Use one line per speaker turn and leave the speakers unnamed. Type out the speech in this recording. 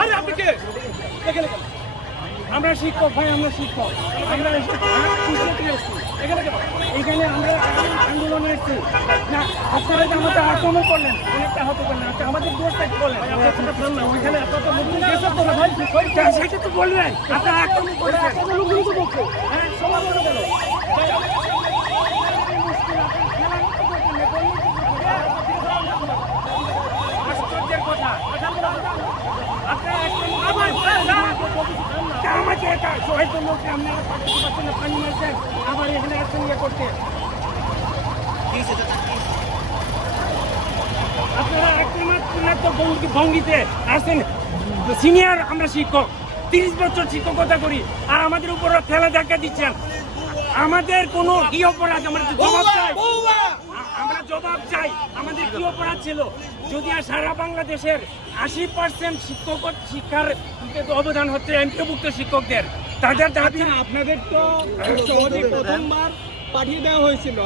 আরে আপনি কে? এখানে আমরা শিক্ষক ভাই আমরা শিক্ষক। আমরা এখানে? এখানে আমরা আন্দোলনে এসেছি। না আপনারা আমাদের আক্রমণ করলেন অনেকটা আহত করলেন আচ্ছা আমাদের দোষটা কি বলেন? ওইখানে আপনার তো ভাই? তা সেটা তো বলবেন। আপনারা আক্রমণ করেছেন লোকগুলো তো বলছে হ্যাঁ সবাই বলে গেল আশ্চর্যের কথা। ইয়ে ভঙ্গিতে আসছেন। সিনিয়র আমরা শিক্ষক, তিরিশ বছর শিক্ষকতা করি, আর আমাদের উপর ঠেলা ধাক্কা দিচ্ছেন। আমাদের কোনো কি অপরাধ আমরা জবাব চাই আ- আমরা জবাব চাই আমাদের কি অপরাধ ছিল? যদি আর সারা বাংলাদেশের আশি পার্সেন্ট শিক্ষক শিক্ষার অবদান হচ্ছে এমপিভুক্ত শিক্ষকদের, তাদের দাবি
আপনাদের তো প্রথমবার পাঠিয়ে দেওয়া হয়েছিল।